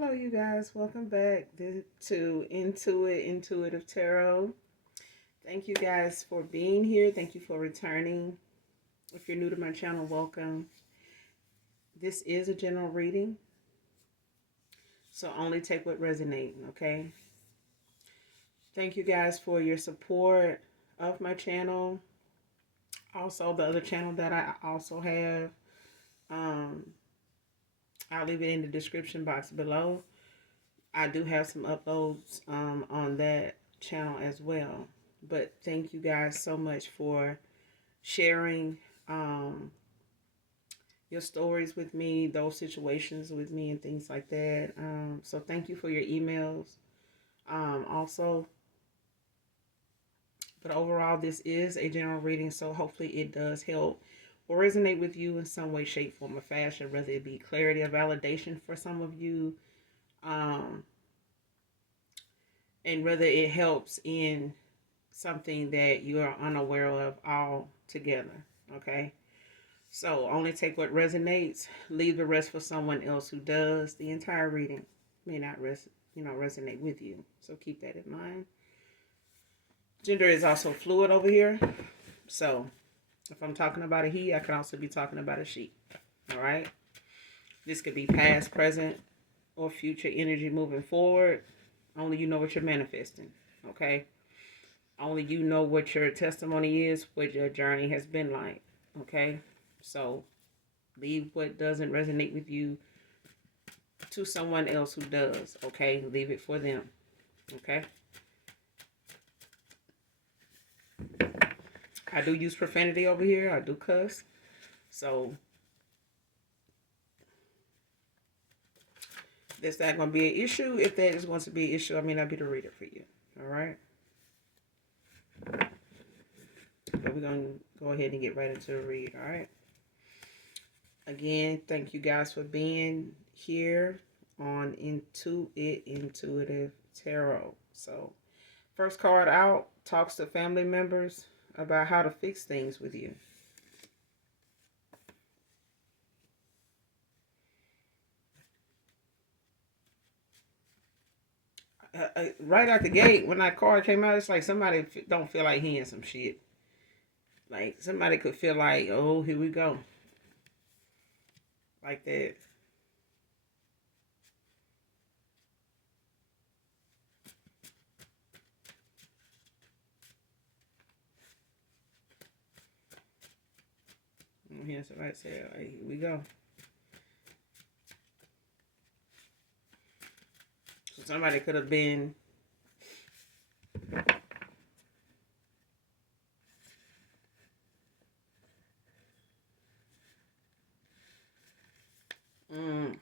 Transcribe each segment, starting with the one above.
Hello, you guys. Welcome back to Intuitive Tarot. Thank you guys for being here. Thank you for returning. If you're new to my channel, welcome. This is a general reading, so only take what resonates, okay? Thank you guys for your support of my channel. Also, the other channel that I also have, um, I'll leave it in the description box below. I do have some uploads on that channel as well. But thank you guys so much for sharing um, your stories with me, those situations with me, and things like that. So thank you for your emails. Also, but overall, this is a general reading, so hopefully it does help or resonate with you in some way, shape, form, or fashion, whether it be clarity or validation for some of you, um, and whether it helps in something that you are unaware of altogether. Okay? So only take what resonates, leave the rest for someone else who does. The entire reading may not resonate with you. So keep that in mind. Gender is also fluid over here. So if I'm talking about a he, I can also be talking about a she. All right? This could be past, present, or future energy moving forward. Only you know what you're manifesting. Okay? Only you know what your testimony is, what your journey has been like. Okay? So leave what doesn't resonate with you to someone else who does. Okay? Leave it for them. Okay? I do use profanity over here. I do cuss. So that's not going to be an issue. If that is going to be an issue, I may not be the reader for you. All right? So we're going to go ahead and get right into the read. All right? Again, thank you guys for being here on Intuitive Tarot. So, first card out talks to family members about how to fix things with you. Right out the gate, when that card came out, it's like somebody don't feel like hearing some shit. Like somebody could feel like, oh, here we go. Like that. I'm hearing somebody say, hey, here we go. So somebody could have been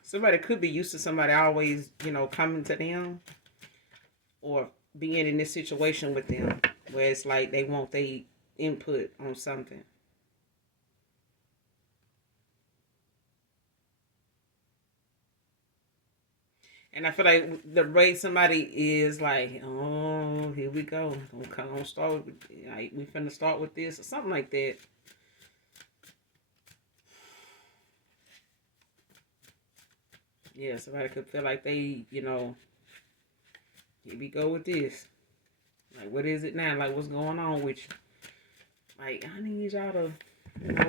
somebody could be used to somebody always, coming to them or being in this situation with them where it's like they want their input on something. And I feel like the way somebody is like, oh, here we go. Don't start with, like, we finna start with this or something like that. Yeah, somebody could feel like they, here we go with this. Like, what is it now? Like, what's going on with you? Like, I need y'all to,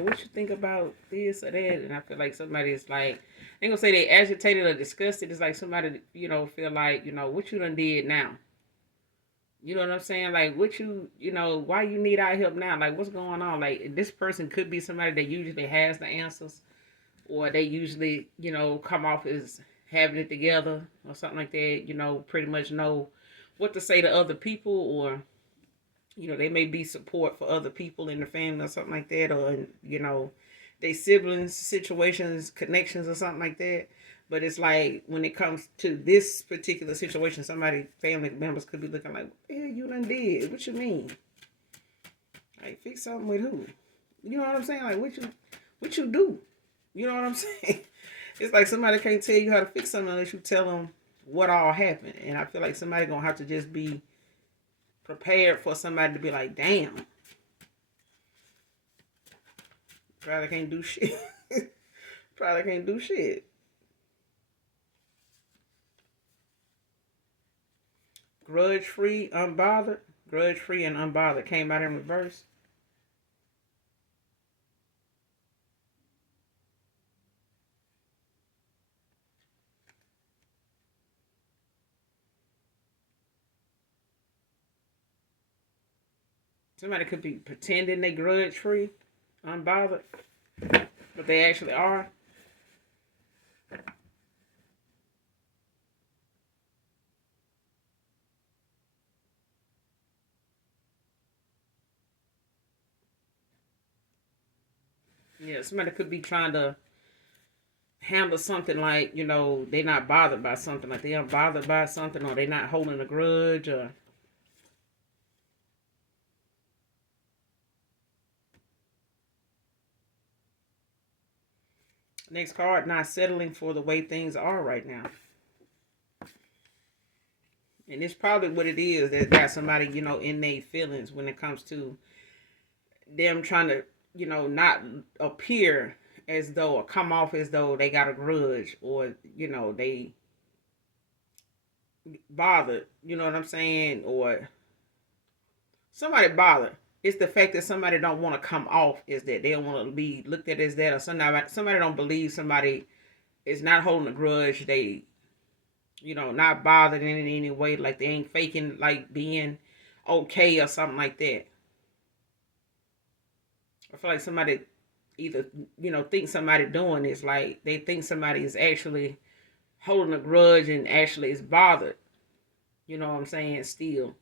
what you think about this or that? And I feel like somebody's like, I ain't gonna say they agitated or disgusted. It's like somebody, feel like, what you done did now. You know what I'm saying? Like, what why you need our help now? Like, what's going on? Like, this person could be somebody that usually has the answers, or they usually, come off as having it together or something like that. Pretty much know what to say to other people, or they may be support for other people in the family or something like that, or they siblings, situations, connections, or something like that. But it's like when it comes to this particular situation, somebody, family members could be looking like, what the hell you done did? What you mean? Like, fix something with who? You know what I'm saying? Like, what you do? You know what I'm saying? It's like somebody can't tell you how to fix something unless you tell them what all happened. And I feel like somebody gonna have to just be prepared for somebody to be like, damn, probably can't do shit. Probably can't do shit. Grudge free, unbothered. Grudge free and unbothered came out in reverse. Somebody could be pretending they grudge free, unbothered, but they actually are. Yeah, somebody could be trying to handle something like, they're not bothered by something, like they're unbothered by something, or they're not holding a grudge, or next card, not settling for the way things are right now. And it's probably what it is that got somebody, in their feelings when it comes to them trying to, not appear as though or come off as though they got a grudge, or, they bothered, you know what I'm saying? Or somebody bothered. It's the fact that somebody don't want to come off as that. They don't want to be looked at as that, or somebody don't believe somebody is not holding a grudge. They, not bothered in any way, like they ain't faking like being okay or something like that. I feel like somebody either, think somebody doing this, like they think somebody is actually holding a grudge and actually is bothered. You know what I'm saying? Still,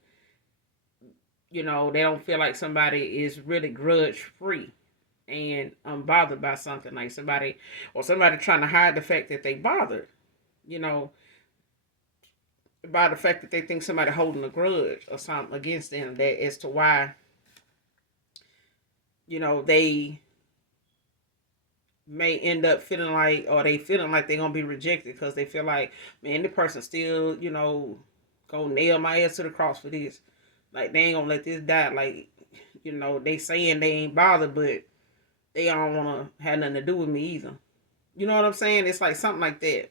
they don't feel like somebody is really grudge free and bothered by something, like somebody trying to hide the fact that they bothered, you know, by the fact that they think somebody holding a grudge or something against them, that as to why, they may end up feeling like, or they feeling like they're gonna be rejected because they feel like, man, the person still, gonna nail my ass to the cross for this. Like they ain't gonna let this die. Like, they saying they ain't bothered, but they don't wanna have nothing to do with me either. You know what I'm saying? It's like something like that.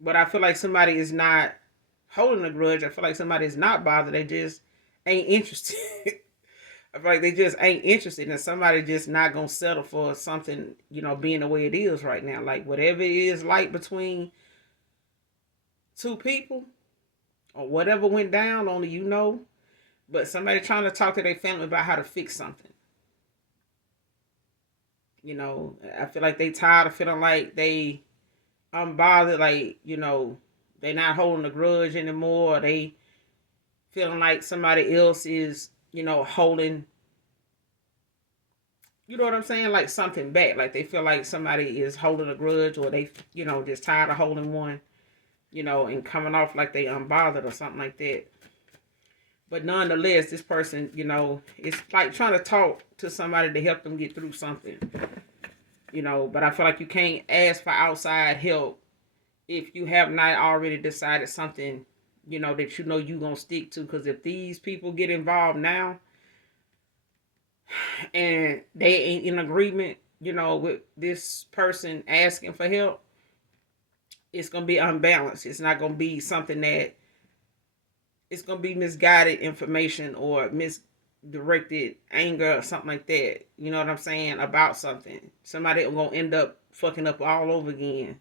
But I feel like somebody is not holding a grudge. I feel like somebody is not bothered. They just ain't interested. I feel like they just ain't interested, and somebody just not gonna settle for something, being the way it is right now. Like whatever it is like between two people, or whatever went down, only you know. But somebody trying to talk to their family about how to fix something. I feel like they tired of feeling like they unbothered, like, they not holding a grudge anymore. Or they feeling like somebody else is, holding, you know what I'm saying? Like something back. Like they feel like somebody is holding a grudge, or they, just tired of holding one, and coming off like they unbothered or something like that. But nonetheless, this person, it's like trying to talk to somebody to help them get through something, but I feel like you can't ask for outside help if you have not already decided something, that you're going to stick to. Because if these people get involved now and they ain't in agreement, with this person asking for help, it's going to be unbalanced. It's not going to be something that, it's going to be misguided information or misdirected anger or something like that. You know what I'm saying? About something. Somebody going to end up fucking up all over again,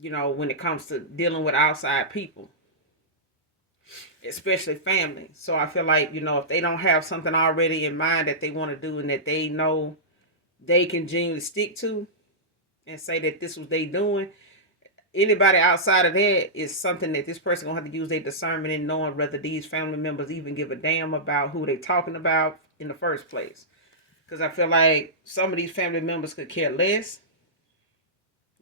when it comes to dealing with outside people, especially family. So I feel like, if they don't have something already in mind that they want to do and that they know they can genuinely stick to and say that this was they doing, anybody outside of that is something that this person gonna have to use their discernment in knowing whether these family members even give a damn about who they talking about in the first place. Because I feel like some of these family members could care less.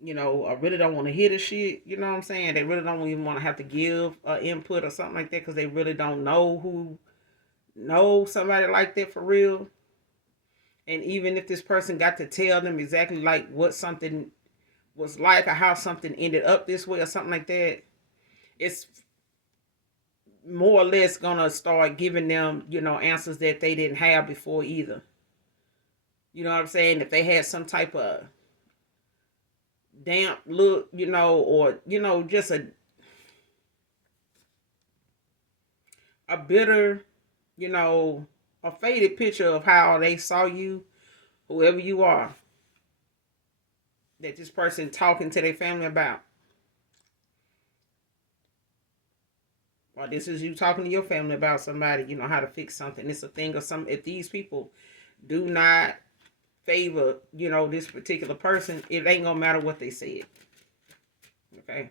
I really don't want to hear the shit. You know what I'm saying? They really don't even want to have to give input or something like that because they really don't know who know somebody like that for real. And even if this person got to tell them exactly like what something was like or how something ended up this way or something like that, it's more or less gonna start giving them, answers that they didn't have before either. You know what I'm saying? If they had some type of damp look, or just a bitter, you know, a faded picture of how they saw you, whoever you are, that this person talking to their family about. Or this is you talking to your family about somebody, how to fix something. It's a thing of some, if these people do not favor, this particular person, it ain't gonna matter what they said. Okay?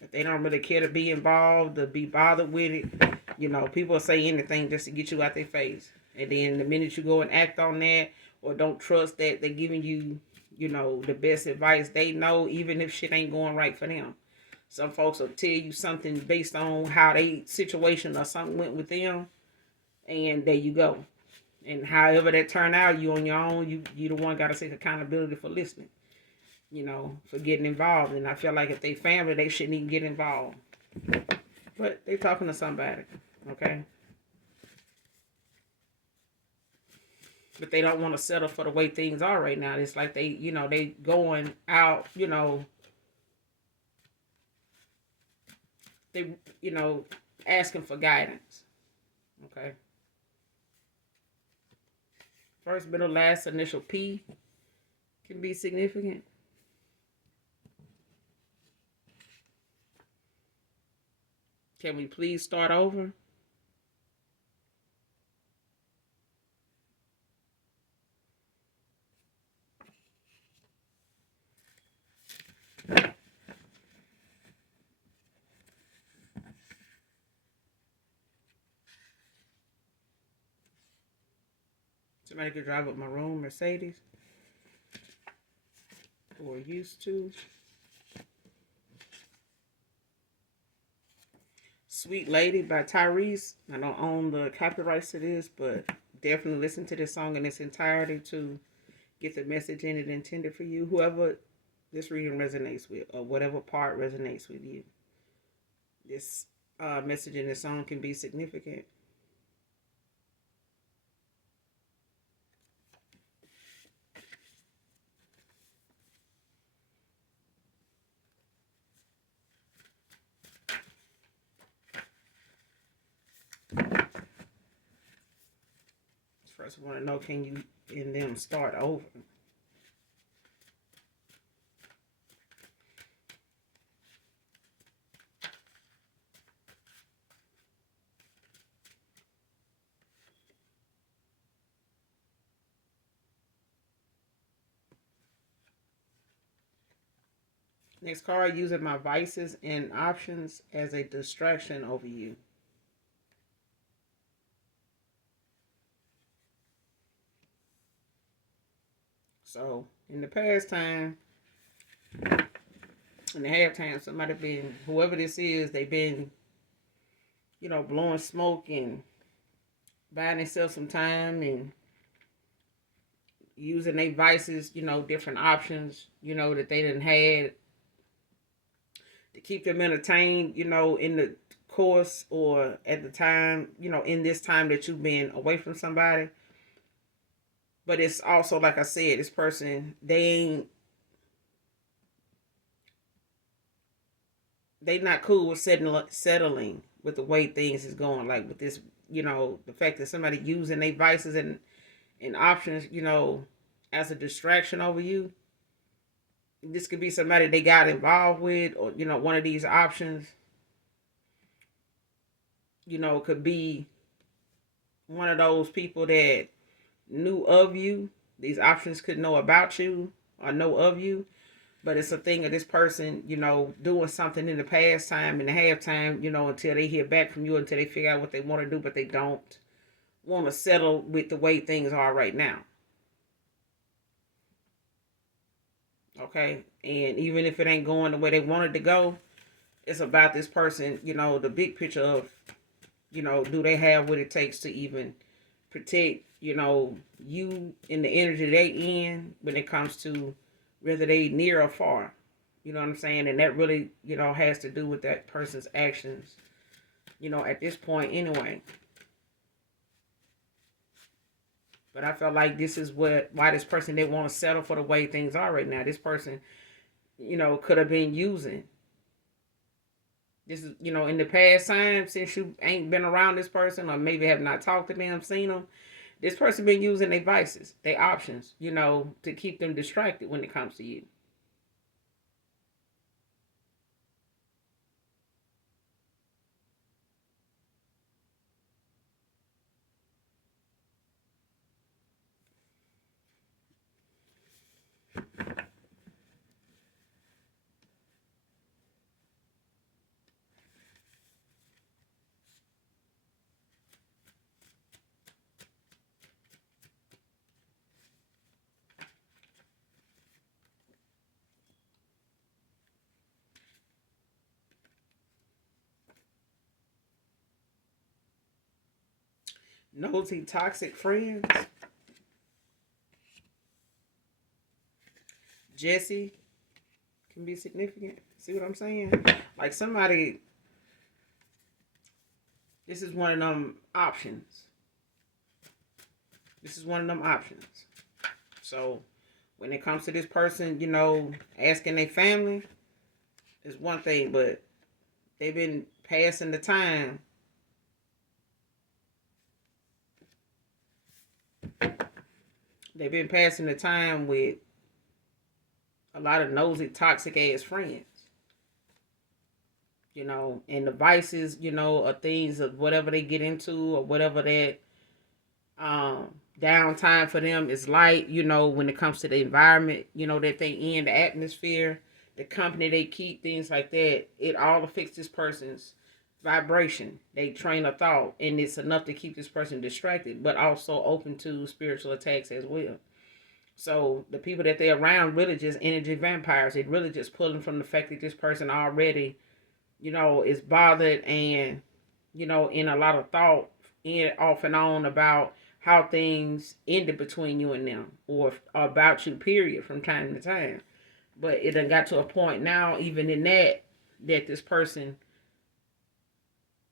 If they don't really care to be involved or be bothered with it, people say anything just to get you out their face. And then the minute you go and act on that or don't trust that they're giving you, the best advice they know, even if shit ain't going right for them. Some folks will tell you something based on how they situation or something went with them, and there you go. And however that turned out, you on your own. You the one got to take accountability for listening. For getting involved. And I feel like if they family, they shouldn't even get involved. But they talking to somebody, okay? But they don't want to settle for the way things are right now. It's like they going out, they, asking for guidance, okay? First, middle, last, initial P can be significant. Can we please start over? Somebody could drive up my room, Mercedes, or used to. Sweet Lady by Tyrese. I don't own the copyrights to this, but definitely listen to this song in its entirety to get the message in it intended for you. Whoever this reading resonates with, or whatever part resonates with you. This message in this song can be significant. First, I want to know, can you and them start over? Next card, using my vices and options as a distraction over you. So, in the past time, in the halftime, somebody been, whoever this is, they been, blowing smoke and buying themselves some time and using their vices, different options, that they didn't had to keep them entertained, in the course or at the time, in this time that you've been away from somebody. But it's also, like I said, this person, they not cool with settling with the way things is going. Like with this, the fact that somebody using their vices and options, as a distraction over you. This could be somebody they got involved with, or one of these options, could be one of those people that knew of you. These options could know about you or know of you, but it's a thing of this person, doing something in the past time, in the halftime, until they hear back from you, until they figure out what they want to do, but they don't want to settle with the way things are right now. Okay, and even if it ain't going the way they wanted to go, it's about this person, the big picture of, do they have what it takes to even protect, you in the energy they in when it comes to whether they near or far. You know what I'm saying? And that really, has to do with that person's actions, at this point anyway. But I felt like this is why this person didn't want to settle for the way things are right now. This person, could have been using, This is, in the past time, since you ain't been around this person or maybe have not talked to them, seen them, this person been using their vices, their options, to keep them distracted when it comes to you. Nosy, toxic friends. Jesse can be significant. See what I'm saying? Like somebody, this is one of them options. This is one of them options. So when it comes to this person, asking their family is one thing, but they've been passing the time. They've been passing the time with a lot of nosy, toxic ass friends. And the vices, or things of whatever they get into or whatever that downtime for them is like, when it comes to the environment, that they in, the atmosphere, the company they keep, things like that, it all affects this person's vibration, they train of thought, and it's enough to keep this person distracted, but also open to spiritual attacks as well. So the people that they're around really just energy vampires. It really just pulling from the fact that this person already, is bothered and, in a lot of thought in off and on about how things ended between you and them or about you, period, from time to time. But it done got to a point now, even in that this person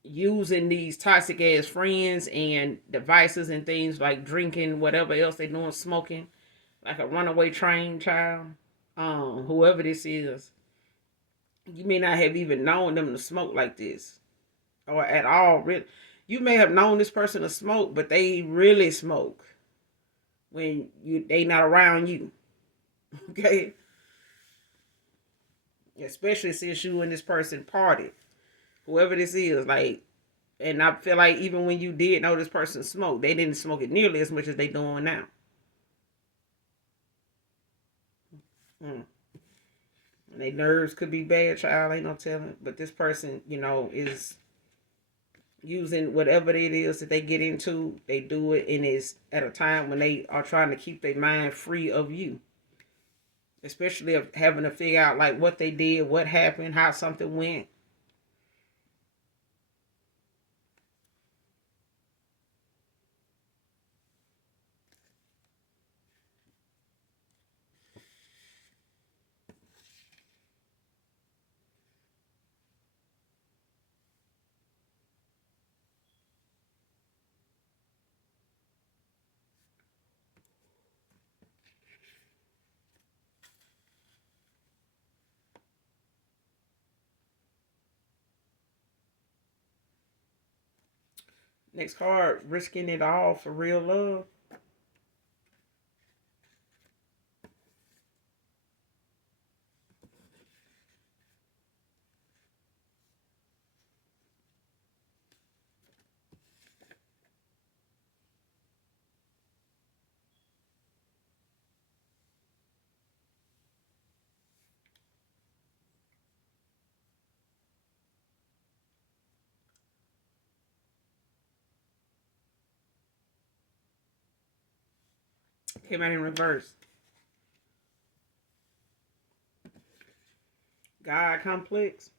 using these toxic ass friends and devices and things like drinking, whatever else they doing, smoking, like a runaway train child. Whoever this is, you may not have even known them to smoke like this or at all. Really, you may have known this person to smoke, but they really smoke when they not around you. Okay, especially since you and this person party, whoever this is, like. And I feel like even when you did know this person smoked, they didn't smoke it nearly as much as they doing now. Mm. And their nerves could be bad, child. Ain't no telling. But this person, is using whatever it is that they get into. They do it, and it's at a time when they are trying to keep their mind free of you. Especially of having to figure out like what they did, what happened, how something went. Next card, risking it all for real love. Came out in reverse. God complex.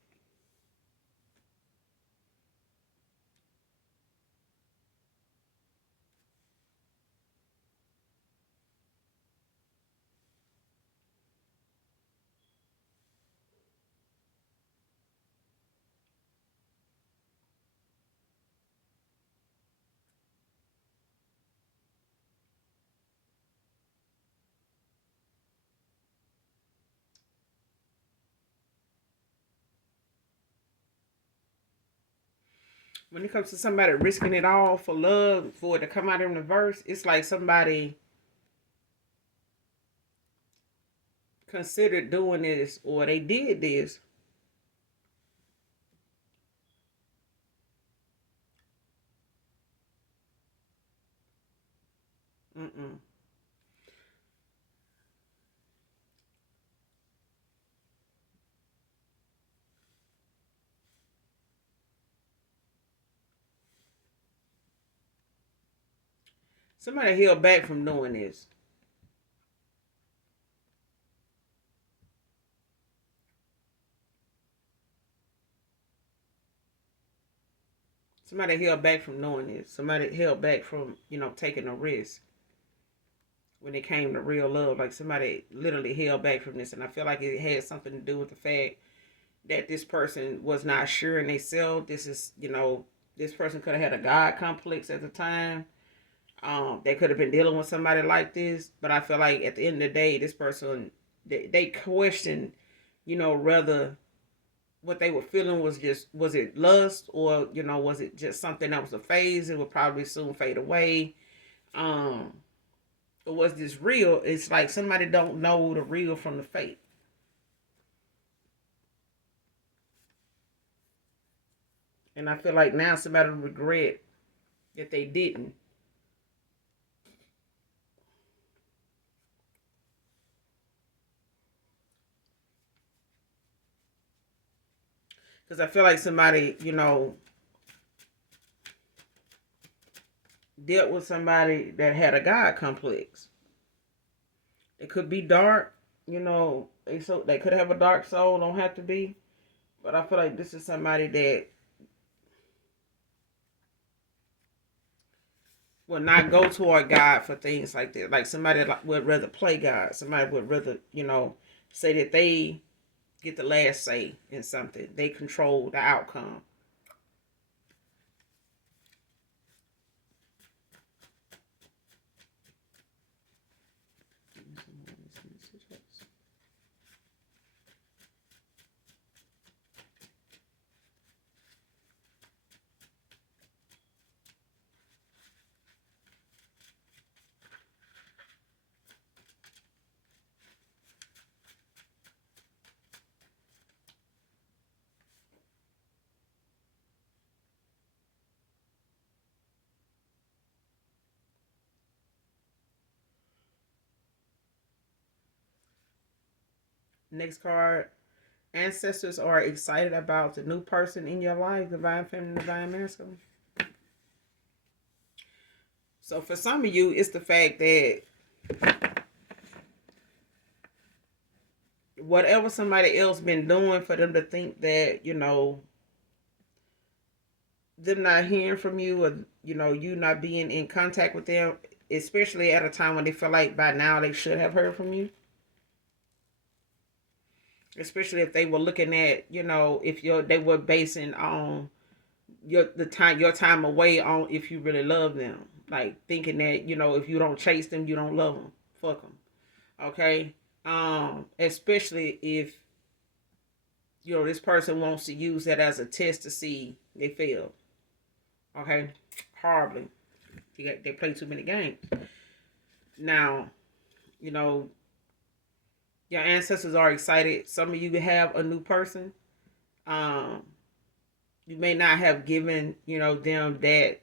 when it comes to somebody risking it all for love, for it to come out in the verse, it's like somebody considered doing this or they did this. Mm-mm. Somebody held back from doing this. Somebody held back from knowing this. Somebody held back from, taking a risk when it came to real love. Like somebody literally held back from this. And I feel like it had something to do with the fact that this person was not sure in themselves. This person could have had a God complex at the time. They could have been dealing with somebody like this. But I feel like at the end of the day, this person, they questioned, whether what they were feeling was it lust, or was it just something that was a phase, it would probably soon fade away. um or was this real? It's like somebody don't know the real from the fake. And I feel like now somebody regret that they didn't. Because I feel like somebody, dealt with somebody that had a God complex. It could be dark, they could have a dark soul, don't have to be. But I feel like this is somebody that will not go toward God for things like that. Like somebody would rather play God. Somebody would rather, say that they get the last say in something. They control the outcome. Next card. Ancestors are excited about the new person in your life, divine feminine, divine masculine. So for some of you, it's the fact that whatever somebody else been doing, for them to think that, them not hearing from you, or, you not being in contact with them, especially at a time when they feel like by now they should have heard from you. Especially if they were looking at, if they were basing on your time away on if you really love them, like thinking that, if you don't chase them, you don't love them. Fuck them. Okay. Especially if, this person wants to use that as a test to see they fail. Okay. Horribly. They play too many games. Now, you know your ancestors are excited. Some of you have a new person. um you may not have given, them that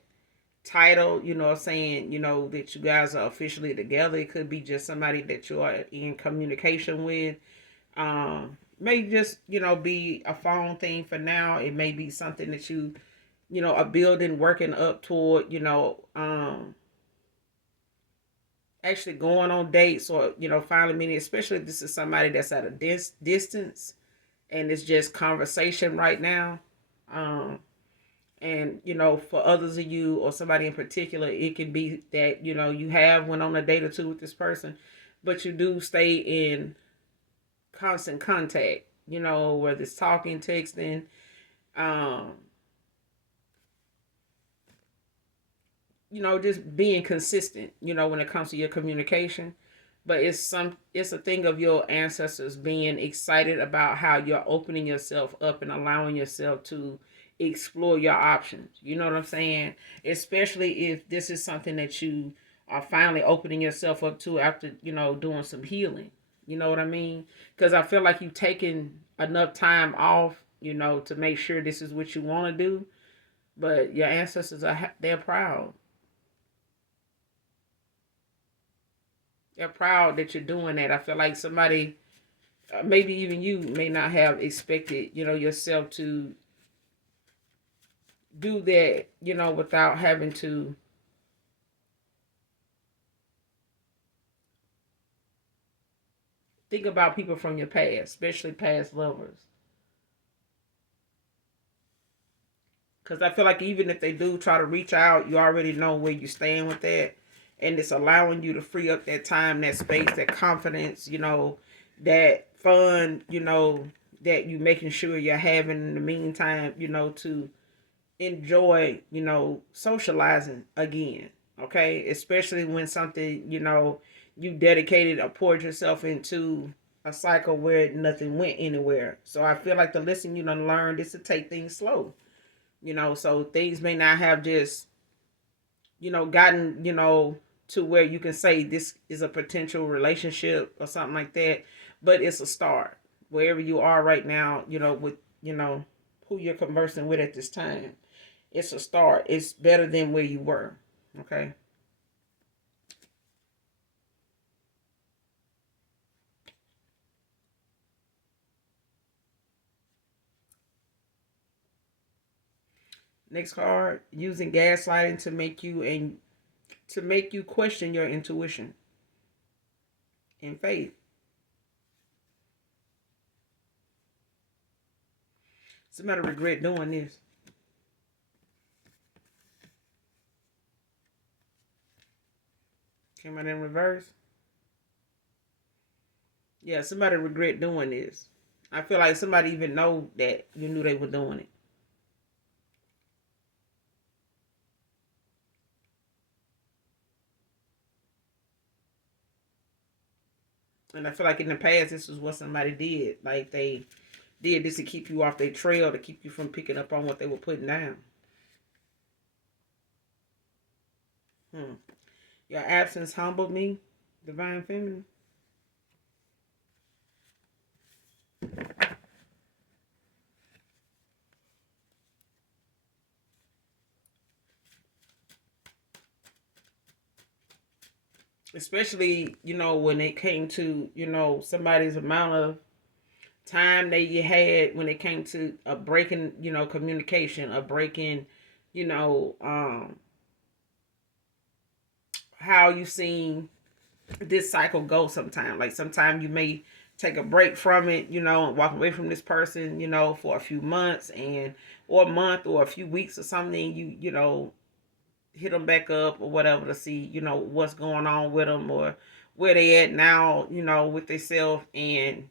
title, saying, that you guys are officially together. It could be just somebody that you are in communication with. May just, be a phone thing for now. It may be something that are building, working up toward, actually going on dates, or, finally meeting, especially if this is somebody that's at a distance and it's just conversation right now. Um, and for others of you, or somebody in particular, it can be that, you have went on a date or two with this person, but you do stay in constant contact, whether it's talking, texting, um, just being consistent, when it comes to your communication. But it's a thing of your ancestors being excited about how you're opening yourself up and allowing yourself to explore your options. You know what I'm saying? Especially if this is something that you are finally opening yourself up to after, doing some healing. You know what I mean? Because I feel like you've taken enough time off, to make sure this is what you want to do. But your ancestors they're proud. They're proud that you're doing that. I feel like somebody, maybe even you, may not have expected, yourself to do that, without having to think about people from your past, especially past lovers. Because I feel like even if they do try to reach out, you already know where you stand with that. And it's allowing you to free up that time, that space, that confidence, that fun, that you making sure you're having in the meantime, to enjoy, socializing again. Okay. Especially when something, you dedicated or poured yourself into a cycle where nothing went anywhere. So I feel like the lesson you done learned is to take things slow. So things may not have just, gotten, to where you can say this is a potential relationship or something like that, but it's a start. Wherever you are right now, with, who you're conversing with at this time, it's a start. It's better than where you were. Okay. Next card, using gaslighting to make you question your intuition and faith. Somebody regret doing this. Came out in reverse. Yeah, somebody regret doing this. I feel like somebody even know that you knew they were doing it. And I feel like in the past, this was what somebody did. Like they did this to keep you off their trail, to keep you from picking up on what they were putting down. Hmm. Your absence humbled me, divine feminine. Especially, when it came to, somebody's amount of time that you had when it came to a breaking, communication, a breaking, you know, um, how you seen this cycle go sometime. Like sometimes you may take a break from it, and walk away from this person, for a few months and or a month or a few weeks or something. You hit them back up or whatever to see, what's going on with them or where they at now, with themselves and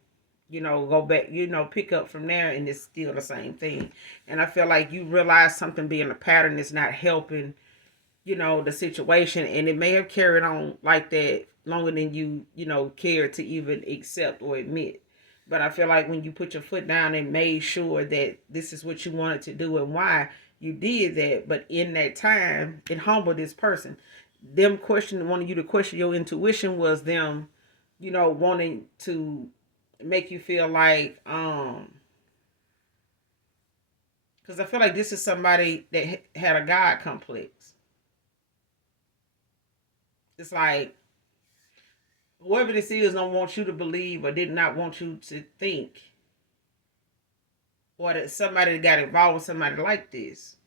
go back, pick up from there and it's still the same thing. And I feel like you realize something being a pattern is not helping, the situation, and it may have carried on like that longer than you cared to even accept or admit. But I feel like when you put your foot down and made sure that this is what you wanted to do and why you did that, but in that time it humbled this person. Them wanting you to question your intuition was them, wanting to make you feel like because I feel like this is somebody that had a God complex. It's like whoever this is don't want you to believe or did not want you to think, or that somebody got involved with somebody like this.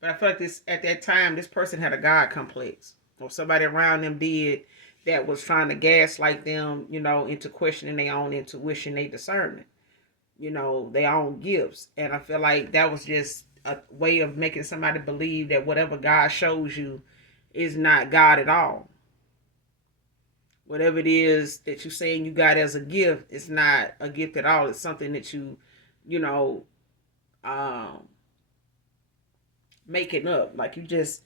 But I feel like this at that time, this person had a God complex, or somebody around them did that was trying to gaslight them, into questioning their own intuition, their discernment, their own gifts. And I feel like that was just a way of making somebody believe that whatever God shows you is not God at all. Whatever it is that you're saying you got as a gift, it's not a gift at all. It's something that you know, um, making up. Like you just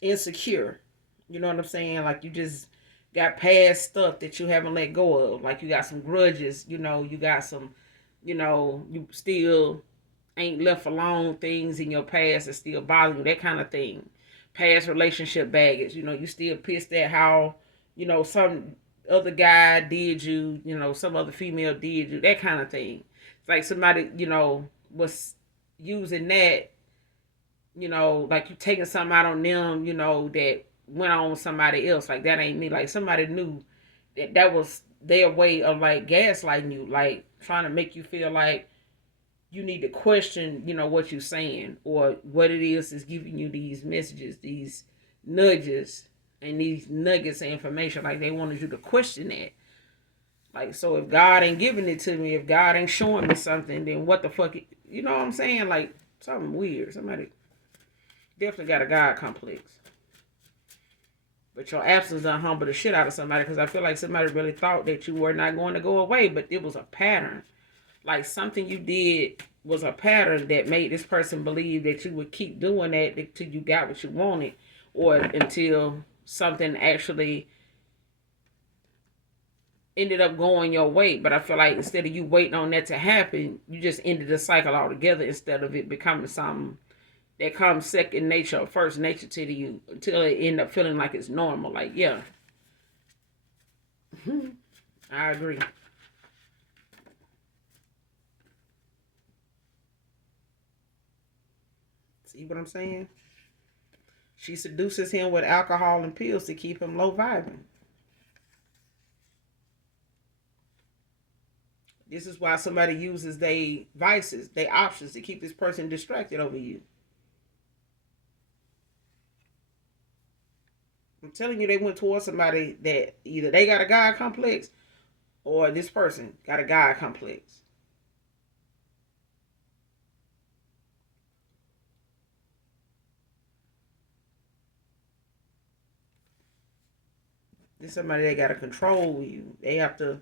insecure. You know what I'm saying? Like you just got past stuff that you haven't let go of. Like you got some grudges, you got some, you still ain't left alone things in your past that still bother you, that kind of thing. Past relationship baggage, you still pissed at how, some other guy did you, some other female did you, that kind of thing. It's like somebody, was using that, like you taking something out on them, that went on with somebody else. Like that ain't me. Like somebody knew that was their way of like gaslighting you, like trying to make you feel like you need to question, what you're saying or what it is giving you these messages, these nudges, and these nuggets of information. Like they wanted you to question that. Like, so if God ain't giving it to me, if God ain't showing me something, then what the fuck? You know what I'm saying? Like something weird. Somebody definitely got a God complex. But your absence done humble the shit out of somebody, because I feel like somebody really thought that you were not going to go away, but it was a pattern. Like something you did was a pattern that made this person believe that you would keep doing that until you got what you wanted, or until something actually ended up going your way. But I feel like instead of you waiting on that to happen, you just ended the cycle altogether instead of it becoming something that comes second nature or first nature to you until it end up feeling like it's normal. Like, yeah, I agree. See what I'm saying? She seduces him with alcohol and pills to keep him low vibing. This is why somebody uses their vices, their options to keep this person distracted over you. I'm telling you, they went towards somebody that either they got a God complex or this person got a God complex. This is somebody that got to control you. They have to,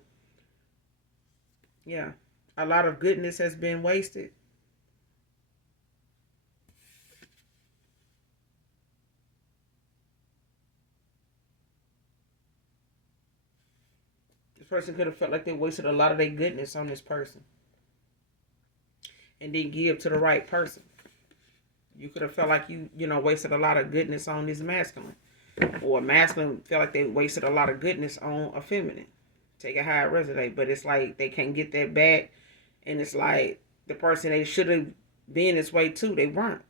yeah. A lot of goodness has been wasted. This person could have felt like they wasted a lot of their goodness on this person and didn't give to the right person. You could have felt like you wasted a lot of goodness on this masculine. Or a masculine felt like they wasted a lot of goodness on a feminine. Take it how it resonate. But it's like they can't get that back. And it's like the person they should have been this way too, they weren't.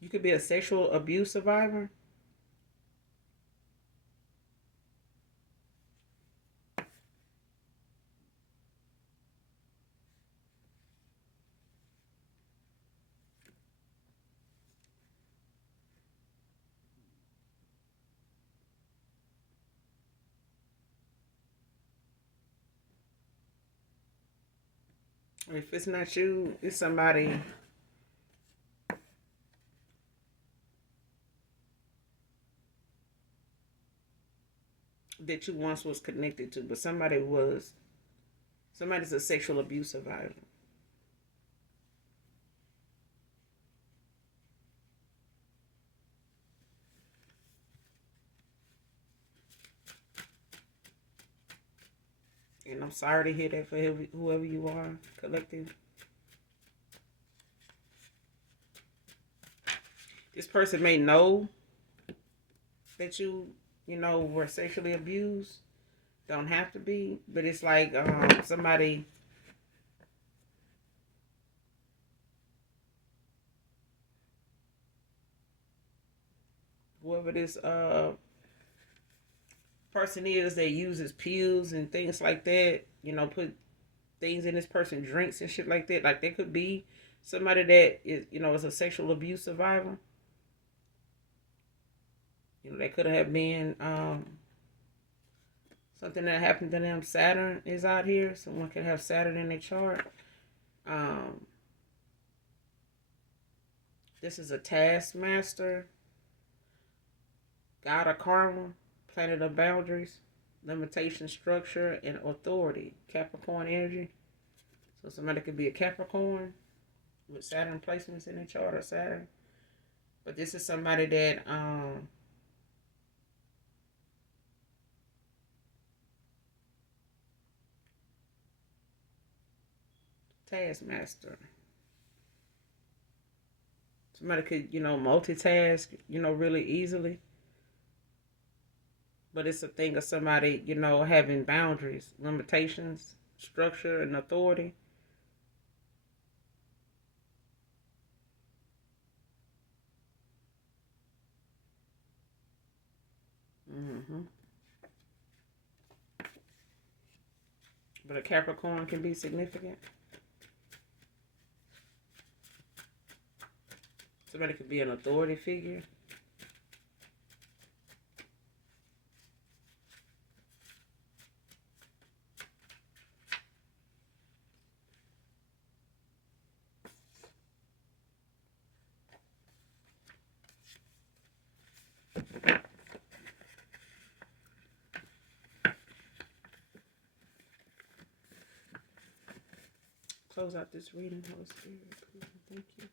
You could be a sexual abuse survivor. If it's not you, it's somebody that you once was connected to, but somebody's a sexual abuse survivor. And I'm sorry to hear that for whoever you are, collective. This person may know that you were sexually abused. Don't have to be, but it's like somebody, whoever this person is that uses pills and things like that, put things in this person drinks and shit like that. Like they could be somebody that is, is a sexual abuse survivor. That could have been something that happened to them. Saturn is out here. Someone could have Saturn in their chart. Um, this is a taskmaster, god of karma, planet of boundaries, limitation, structure, and authority. Capricorn energy. So somebody could be a Capricorn with Saturn placements in their chart or Saturn. But this is somebody that taskmaster. Somebody could, multitask, really easily. But it's a thing of somebody, having boundaries, limitations, structure, and authority. hmm But a Capricorn can be significant. Somebody could be an authority figure. Close out this reading, Holy Spirit. Thank you.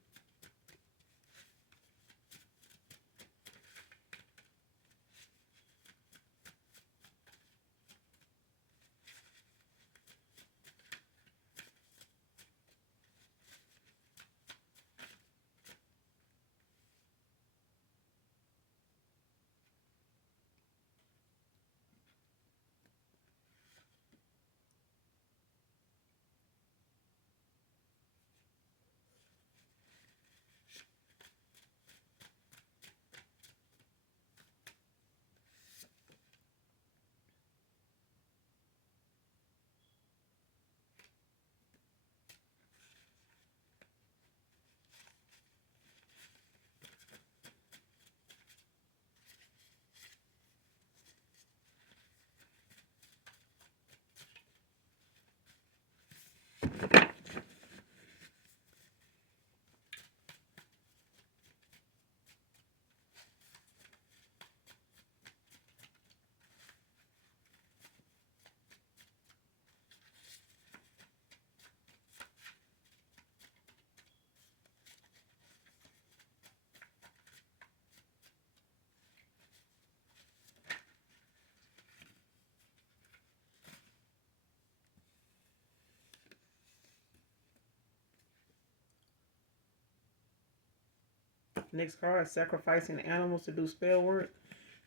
Next card, sacrificing animals to do spell work.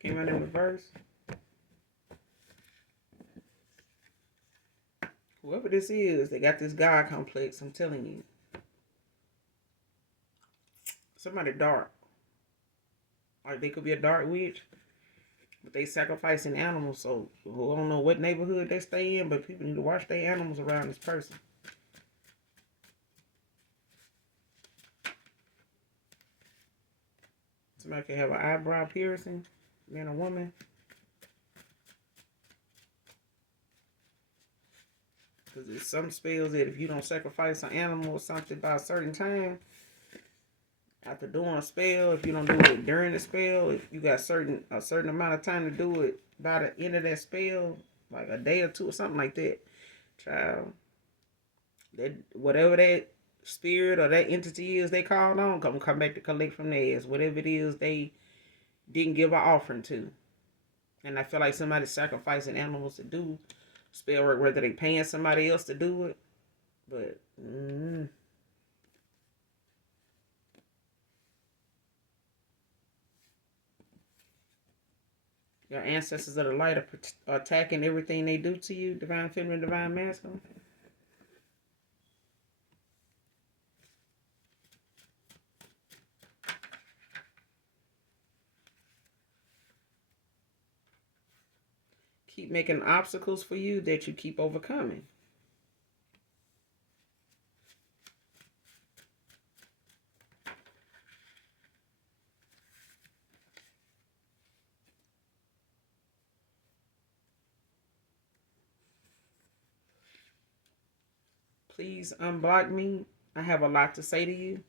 Came out in reverse. Whoever this is, they got this God complex, I'm telling you. Somebody dark. Or they could be a dark witch. But they sacrificing animals, so I don't know what neighborhood they stay in, but people need to watch their animals around this person. Somebody could have an eyebrow piercing, being a woman. Because there's some spells that if you don't sacrifice an animal or something by a certain time, after doing a spell, if you don't do it during the spell, if you got a certain amount of time to do it by the end of that spell, like a day or two or something like that, child, that whatever that spirit or that entity is they called on, come back to collect from theirs, whatever it is they didn't give an offering to. And I feel like somebody's sacrificing animals to do spell work, whether they paying somebody else to do it, but your ancestors of the light are attacking everything they do to you, divine feminine, divine masculine. Keep making obstacles for you that you keep overcoming. Please unblock me. I have a lot to say to you.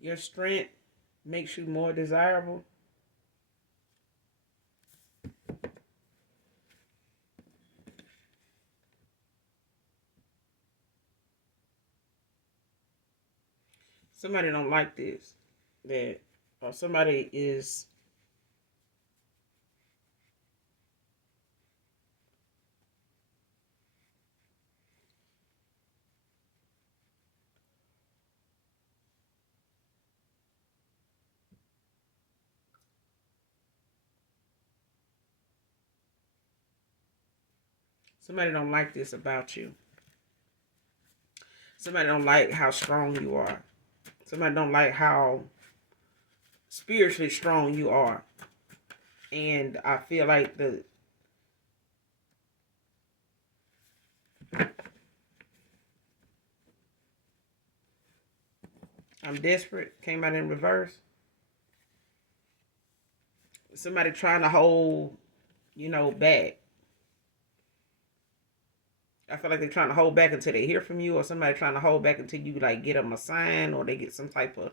Your strength makes you more desirable. Somebody don't like this. That or somebody don't like this about you. Somebody don't like how strong you are. Somebody don't like how spiritually strong you are. And I feel like the I'm desperate came out in reverse. Somebody trying to hold, back. I feel like they're trying to hold back until they hear from you, or somebody trying to hold back until you like get them a sign, or they get some type of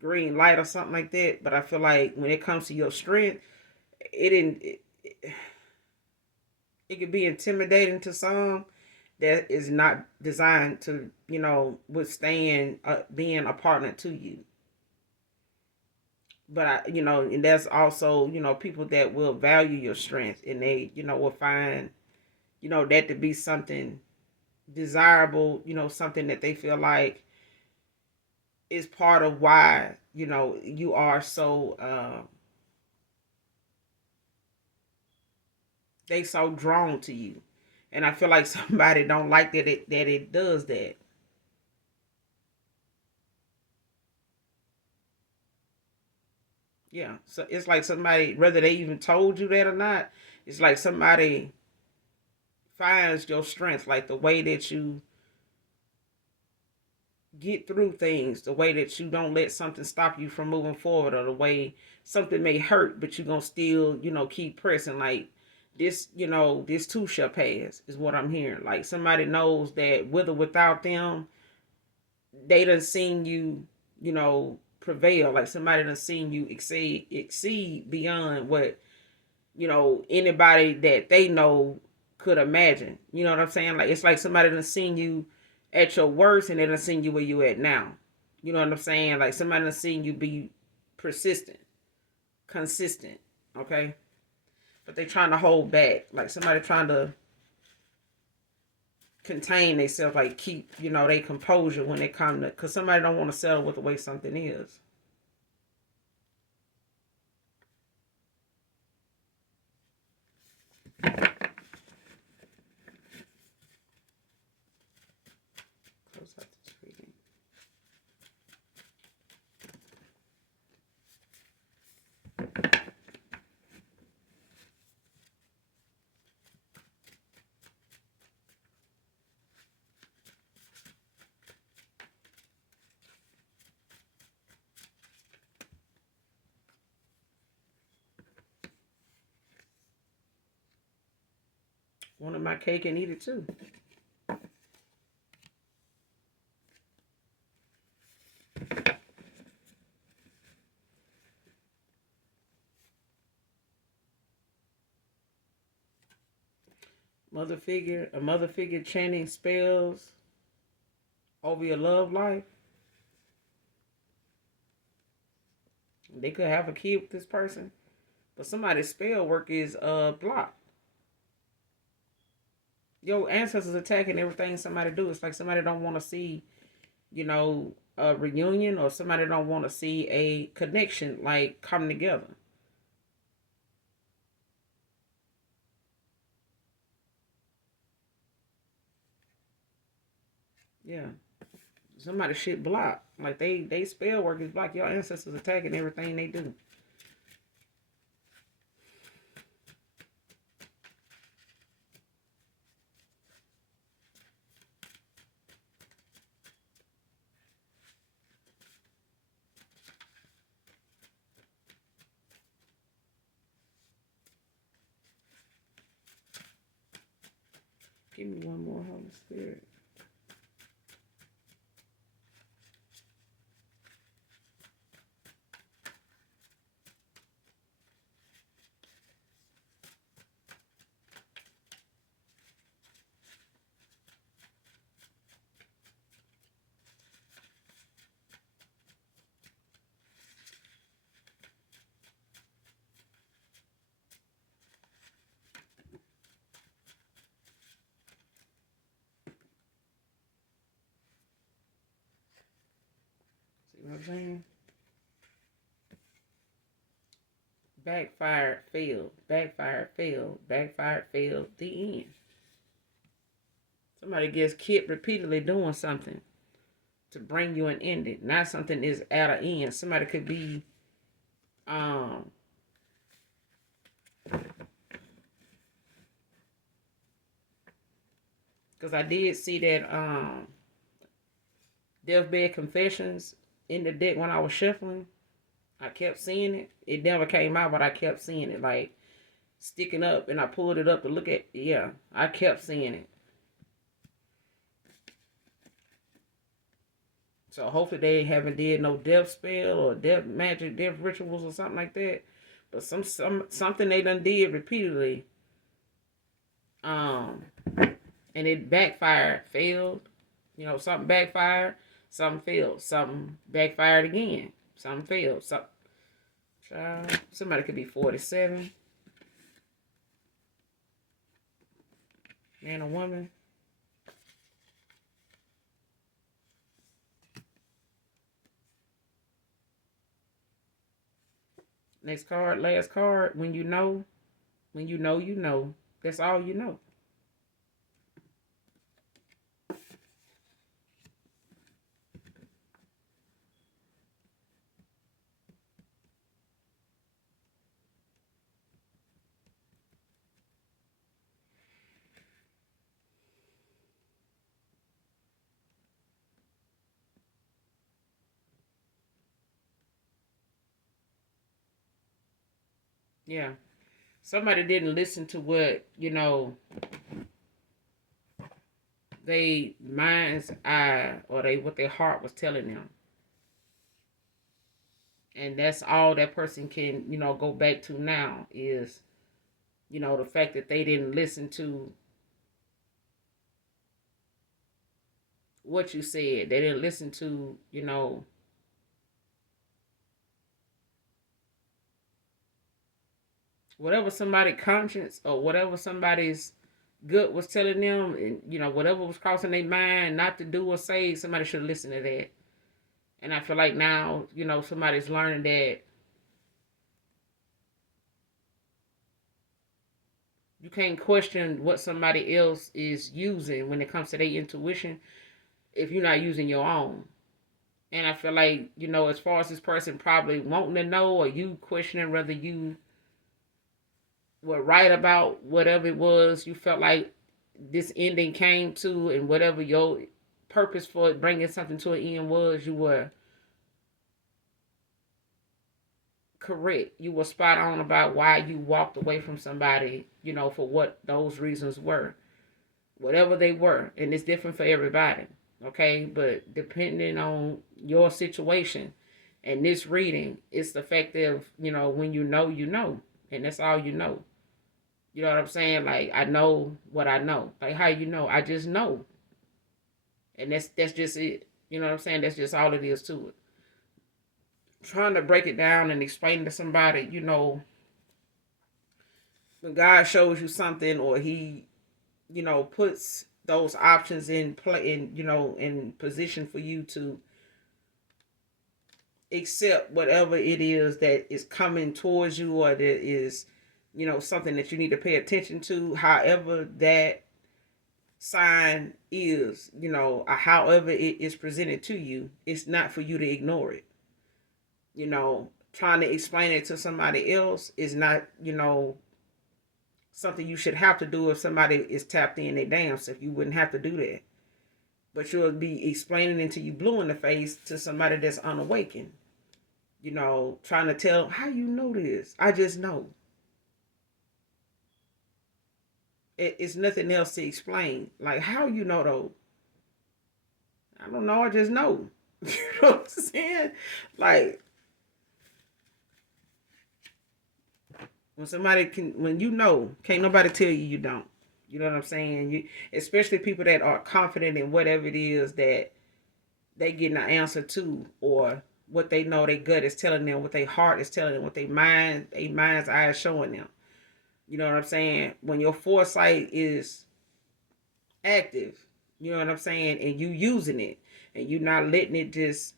green light or something like that. But I feel like when it comes to your strength, it didn't. It could be intimidating to some that is not designed to, withstand being a partner to you. But and that's also, people that will value your strength, and they, will find, that to be something desirable, something that they feel like is part of why, you are so, they so drawn to you. And I feel like somebody don't like that it does that. Yeah. So it's like somebody, whether they even told you that or not, it's like somebody finds your strength, like the way that you get through things, the way that you don't let something stop you from moving forward, or the way something may hurt, but you're going to still, keep pressing. Like this, this too shall pass, is what I'm hearing. Like somebody knows that with or without them, they done seen you, prevail. Like somebody done seen you exceed beyond what, anybody that they know could imagine. You know what I'm saying? Like it's like somebody done seen you at your worst, and they done seen you where you at now. You know what I'm saying? Like somebody done seen you be persistent, consistent. Okay, but they trying to hold back. Like somebody trying to contain themselves, like keep, they composure when they come to, because somebody don't want to settle with the way something is. Close out this reading. Wanted my cake and eat it too. A mother figure chanting spells over your love life. They could have a kid with this person, but somebody's spell work is blocked. Your ancestors attacking everything somebody do. It's like somebody don't want to see, a reunion, or somebody don't want to see a connection like come together. Yeah. Somebody shit blocked. Like they spell work is blocked. Your ancestors attacking everything they do. Give me one more, Holy Spirit. See what I'm saying? Backfired, failed, backfired, failed, backfired, failed, the end. Somebody gets kept repeatedly doing something to bring you an ending. Not something is at an end. Somebody could be because I did see that Deathbed Confessions in the deck when I was shuffling. I kept seeing it. It never came out, but I kept seeing it like sticking up, and I pulled it up to look at. Yeah, I kept seeing it. So hopefully they haven't did no death spell or death magic, death rituals or something like that. But something they done did repeatedly. Um, and it backfired, failed. You know, something backfired, something failed, something backfired again, something failed. Somebody could be 47, man or woman. Next card, last card. When you know, you know. That's all you know. Yeah. Somebody didn't listen to what, they mind's eye or they what their heart was telling them. And that's all that person can, go back to now is, the fact that they didn't listen to what you said. They didn't listen to, whatever somebody's conscience or whatever somebody's gut was telling them, and whatever was crossing their mind not to do or say, somebody should listen to that. And I feel like now, somebody's learning that you can't question what somebody else is using when it comes to their intuition if you're not using your own. And I feel like, as far as this person probably wanting to know or you questioning whether you were right about whatever it was you felt like this ending came to, and whatever your purpose for bringing something to an end was, you were correct. You were spot on about why you walked away from somebody, for what those reasons were. Whatever they were. And it's different for everybody. Okay? But depending on your situation and this reading, it's effective, when you know, you know. And that's all you know. You know what I'm saying? Like, I know what I know. Like, how you know? I just know. And that's just it. You know what I'm saying? That's just all it is to it. Trying to break it down and explain to somebody, when God shows you something or he, puts those options in play in position for you to accept whatever it is that is coming towards you or that is, something that you need to pay attention to, however that sign is, however it is presented to you, it's not for you to ignore it. Trying to explain it to somebody else is not, something you should have to do if somebody is tapped in their damn self. You wouldn't have to do that. But you'll be explaining it until you blue in the face to somebody that's unawakened. Trying to tell them, how you know this? I just know. It's nothing else to explain. Like, how you know though? I don't know. I just know. You know what I'm saying? Like, when you know, can't nobody tell you you don't. You know what I'm saying? Especially people that are confident in whatever it is that they getting an answer to, or what they know their gut is telling them, what their heart is telling them, what their mind's eye is showing them. You know what I'm saying? When your foresight is active, you know what I'm saying, and you using it, and you not letting it just,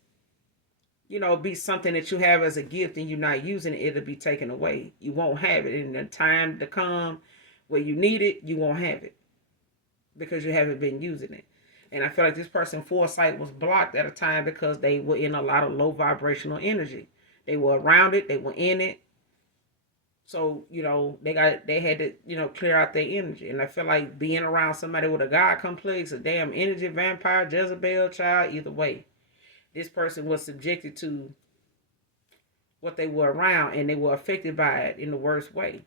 be something that you have as a gift, and you're not using it, it'll be taken away. You won't have it in the time to come where you need it. You won't have it because you haven't been using it. And I feel like this person's foresight was blocked at a time because they were in a lot of low vibrational energy. They were around it. They were in it. So, they had to, clear out their energy. And I feel like being around somebody with a God complex, a damn energy vampire, Jezebel child, either way, this person was subjected to what they were around, and they were affected by it in the worst way.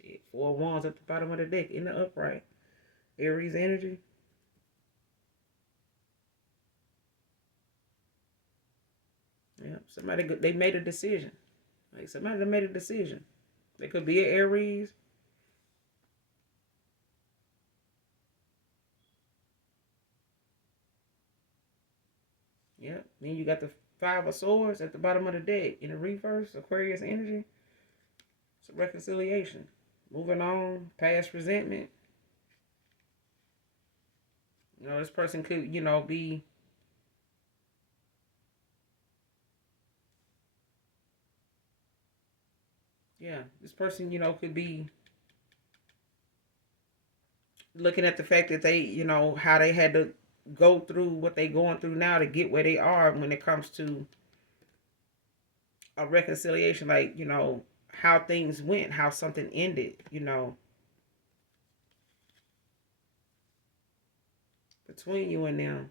Shit, 4 wands at the bottom of the deck in the upright. Aries energy. Yeah, somebody, they made a decision. Like, somebody that made a decision. They could be an Aries. Yeah. Then you got the 5 of swords at the bottom of the deck in the reverse. Aquarius energy. It's a reconciliation. Moving on, past resentment. This person could, be, yeah, this person, could be looking at the fact that they, how they had to go through what they going through now to get where they are when it comes to a reconciliation, like, how things went, how something ended, between you and them.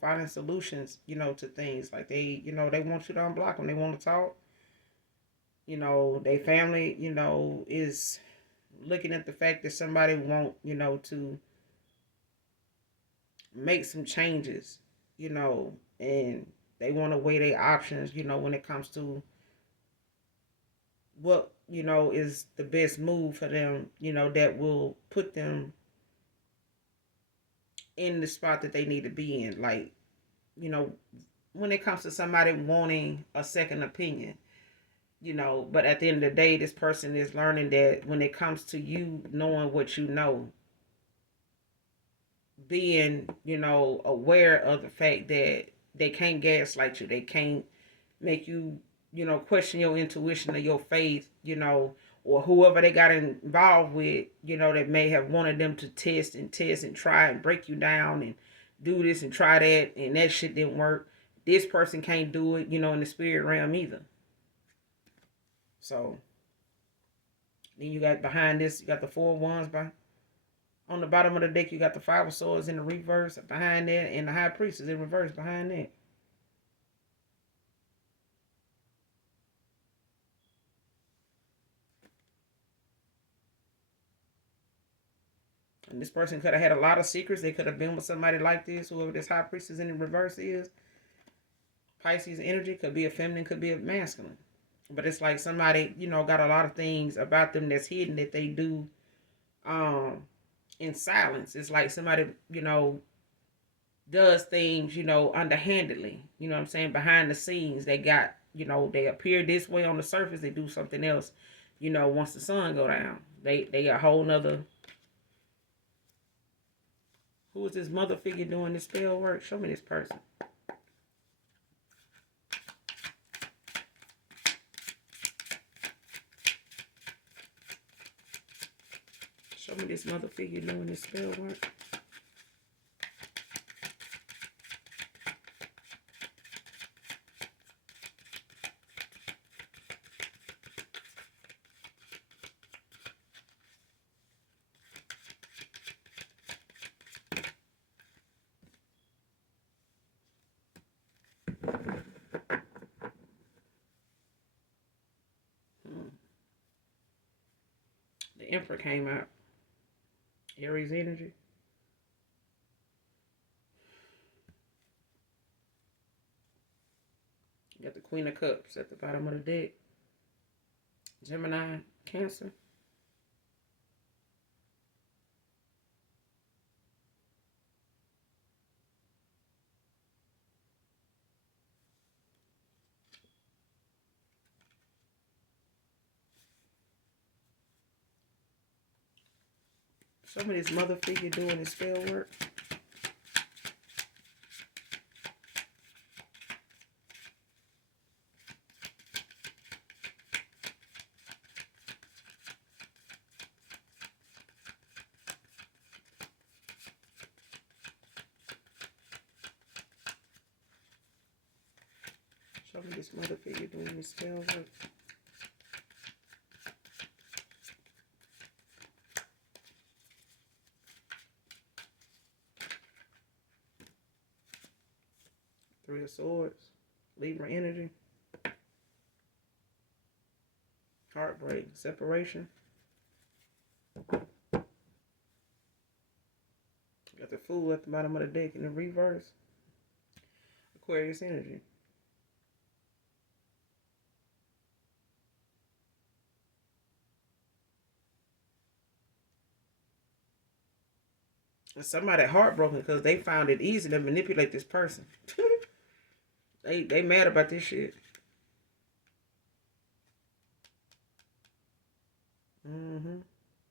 Finding solutions, to things. Like, they want you to unblock them. They want to talk. Their family, is looking at the fact that somebody want, to make some changes, and they want to weigh their options, when it comes to what, is the best move for them, that will put them in the spot that they need to be in. Like, you know, when it comes to somebody wanting a second opinion, but at the end of the day, this person is learning that when it comes to you knowing what you know, being, aware of the fact that they can't gaslight you, they can't make you, question your intuition or your faith, or whoever they got involved with, that may have wanted them to test and try and break you down and do this and try that, and that shit didn't work. This person can't do it, in the spirit realm either. So then you got behind this, you got the 4 wands by on the bottom of the deck. You got the 5 of swords in the reverse behind that, and the high priest is in reverse behind that. And this person could have had a lot of secrets. They could have been with somebody like this, whoever this high priestess in the reverse is. Pisces energy could be a feminine, could be a masculine. But it's like somebody, got a lot of things about them that's hidden that they do um in silence. It's like somebody, does things, underhandedly. You know what I'm saying? Behind the scenes, they got, they appear this way on the surface, they do something else, once the sun go down. They a whole nother. Who is this mother figure doing this spell work? Show me this person. Show me this mother figure doing this spell work. The Emperor came out. Aries energy. You got the Queen of Cups at the bottom of the deck. Gemini, Cancer. Show me this mother figure doing this spell work. Show me this mother figure doing this spell work. Three of Swords. Libra energy. Heartbreak. Separation. Got the Fool at the bottom of the deck in the reverse. Aquarius energy. And somebody heartbroken because they found it easy to manipulate this person. They mad about this shit.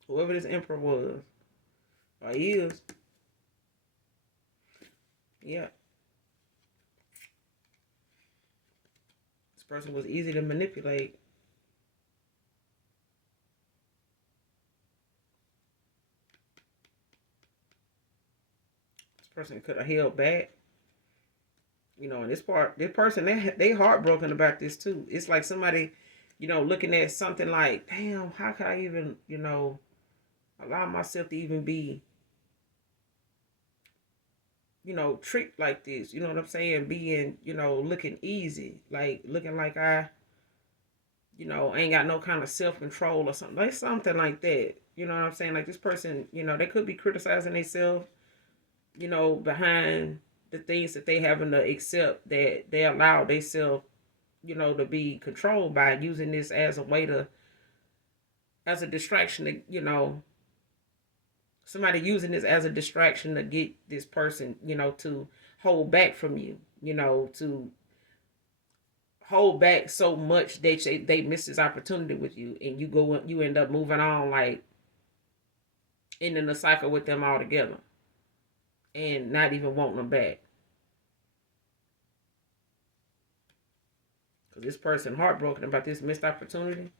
Whoever this Emperor was. Or is. Yeah. This person was easy to manipulate. This person could have held back. And this person, they heartbroken about this too. It's like somebody, looking at something like, damn, how could I even, allow myself to even be, tricked like this? You know what I'm saying? Being, looking easy, like looking like I, ain't got no kind of self-control or something. Like something like that. You know what I'm saying? Like this person, they could be criticizing themselves, behind the things that they having to accept that they allow themselves, to be controlled by, using this as a way to, as a distraction to, somebody using this as a distraction to get this person, to hold back from you, to hold back so much that they miss this opportunity with you, and you end up moving on, like ending the cycle with them altogether and not even wanting them back. Because this person heartbroken about this missed opportunity.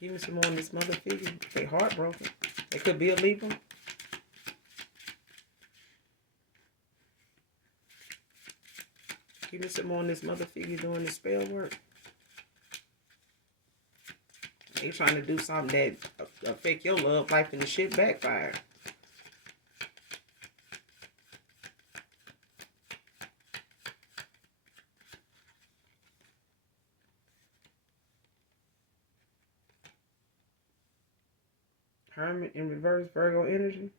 Give me some more on this mother figure. They heartbroken. They could be a Libra. Give me some more on this mother figure doing this spell work. They trying to do something that affect your love life, and the shit backfire. Hermit in reverse, Virgo energy.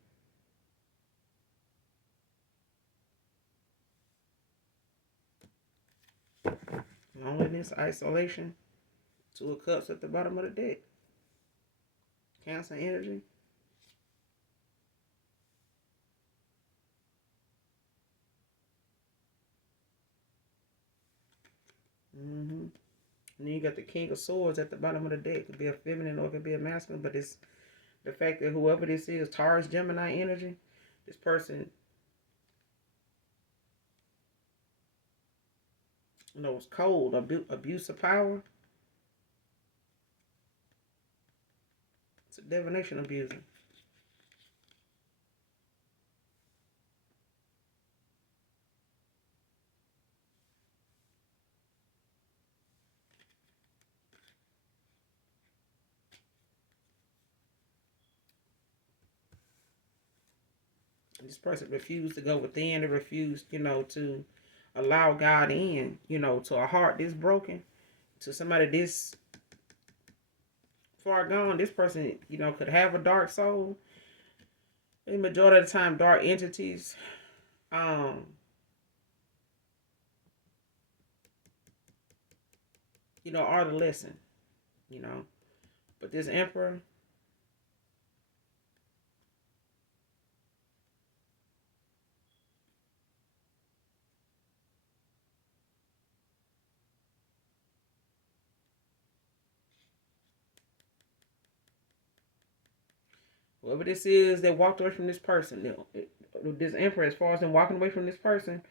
Loneliness, isolation. Two of Cups at the bottom of the deck. Cancer energy. Mm-hmm. And then you got the King of Swords at the bottom of the deck. It could be a feminine or it could be a masculine, but it's the fact that whoever this is, Taurus, Gemini energy, this person, is cold, abuse of power. It's a divination abuser. This person refused to go within. They refused, to allow God in, to a heart this broken, to somebody this far gone. This person, could have a dark soul. The majority of the time, dark entities, um, are the lesson, you know. But this emperor, whoever this is that walked away from this person, this emperor, as far as them walking away from this person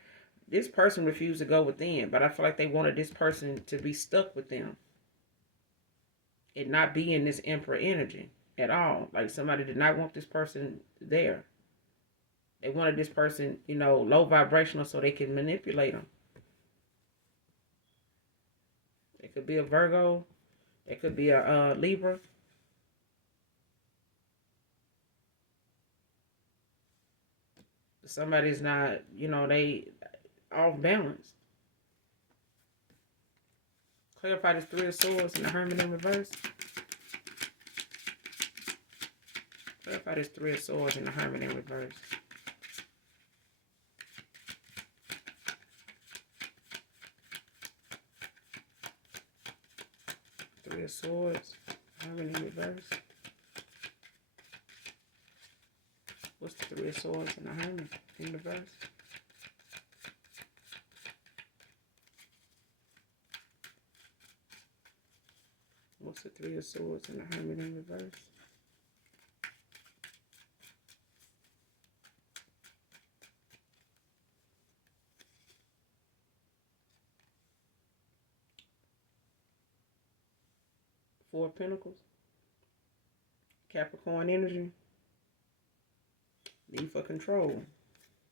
refused to go within. But I feel like they wanted this person to be stuck with them and not be in this emperor energy at all. Like somebody did not want this person there. They wanted this person, low vibrational so they can manipulate them. It could be a Virgo. It could be a Libra. Somebody's not, they off balance. Clarify this Three of Swords and the Hermit in reverse. Clarify this Three of Swords and the Hermit in reverse. Three of Swords, Hermit in reverse. What's the Three of Swords and the Hermit in reverse? What's the Three of Swords and the Hermit in reverse? Four of Pentacles. Capricorn energy. Need for control.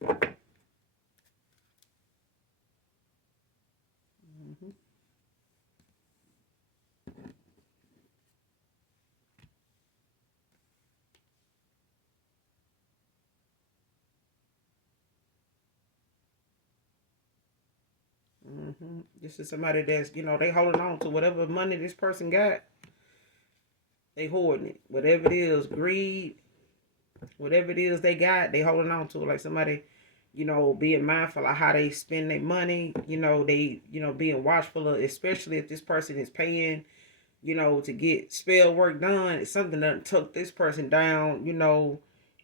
Mm-hmm. Mm-hmm. This is somebody that's, they holding on to whatever money this person got. They hoarding it. Whatever it is, greed, whatever it is they got, they holding on to it. Like somebody, being mindful of how they spend their money. They, being watchful of, especially if this person is paying, to get spell work done. It's something that took this person down,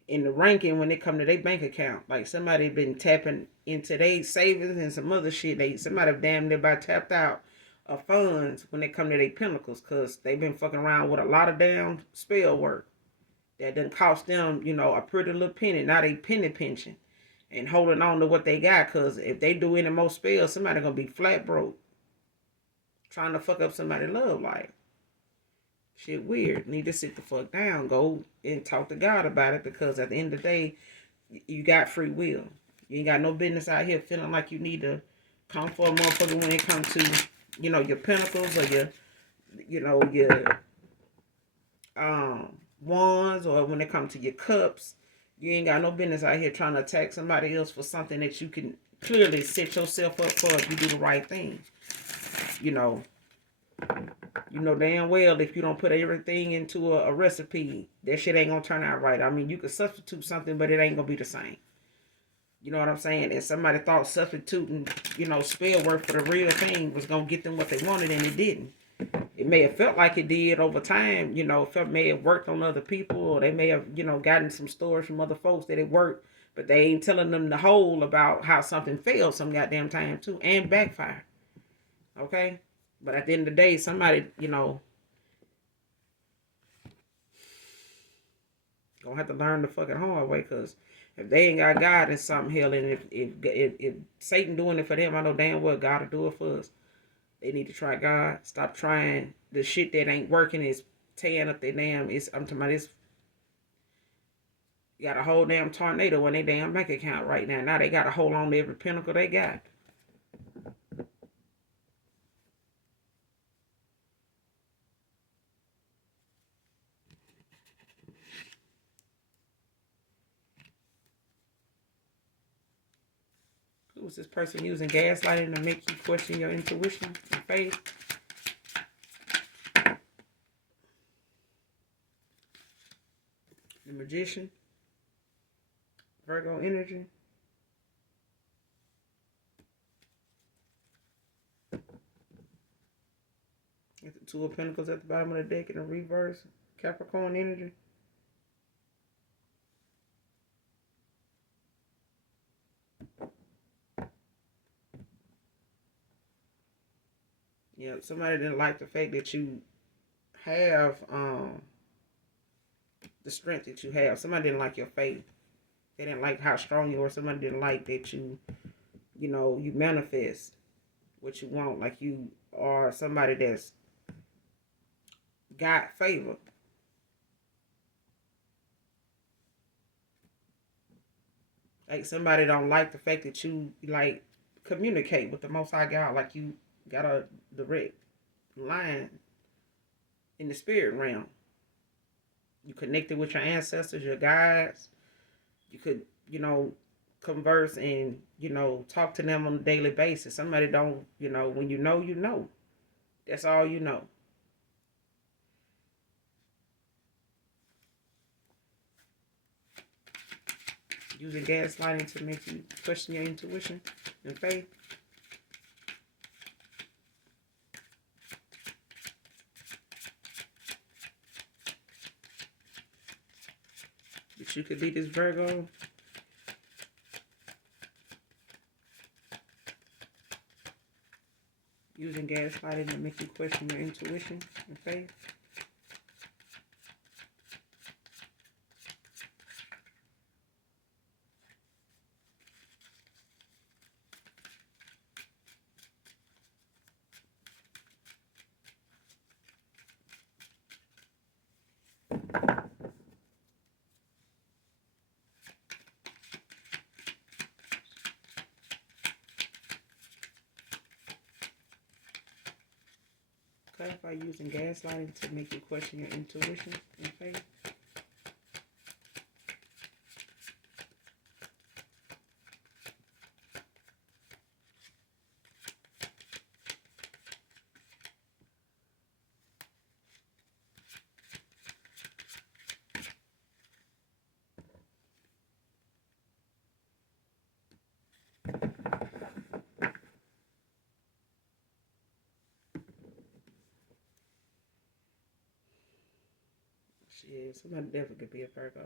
in the ranking when they come to their bank account. Like somebody been tapping into their savings and some other shit. Somebody damn near about tapped out of funds when they come to their pinnacles because they've been fucking around with a lot of damn spell work that done cost them, a pretty little penny. Now they penny pinching and holding on to what they got because if they do any more spells, somebody gonna be flat broke trying to fuck up somebody's love life. Shit weird. Need to sit the fuck down. Go and talk to God about it because at the end of the day, you got free will. You ain't got no business out here feeling like you need to come for a motherfucker when it comes to, your pentacles or your wands, or when it comes to your cups. You ain't got no business out here trying to attack somebody else for something that you can clearly set yourself up for if you do the right thing. You know damn well if you don't put everything into a recipe, that shit ain't gonna turn out right. I mean, you could substitute something, but it ain't gonna be the same. You know what I'm saying? And somebody thought substituting, spell work for the real thing was gonna get them what they wanted, and it didn't. it may have felt like it did over time, may have worked on other people, or they may have, gotten some stories from other folks that it worked, but they ain't telling them the whole about how something failed some goddamn time too and backfire. Okay? But at the end of the day, somebody, gonna have to learn the fucking hard way, because if they ain't got God in something, hell, and if Satan doing it for them, I know damn well God will do it for us. They need to try God. Stop trying the shit that ain't working. Is tearing up their damn. I'm talking about this. Got a whole damn tornado in their damn bank account right now. Now they got to hold on to every pinnacle they got. Who is this person using gaslighting to make you question your intuition and faith? The Magician. Virgo energy. Get the Two of Pentacles at the bottom of the deck in the reverse. Capricorn energy. Yeah, somebody didn't like the fact that you have the strength that you have. Somebody didn't like your faith. They didn't like how strong you are. Somebody didn't like that you manifest what you want. Like you are somebody that's got favor. Like somebody don't like the fact that you like communicate with the Most High God. Like you got a direct line in the spirit realm. You connected with your ancestors, your guides. You could, converse and, talk to them on a daily basis. Somebody don't, when you know, you know. That's all you know. Using gaslighting to make you question your intuition and faith. That you could be this Virgo. Using gaslighting to make you question your intuition and faith. Clarify using gaslighting to make you question your intuition and faith. Shit, somebody definitely could be a Virgo.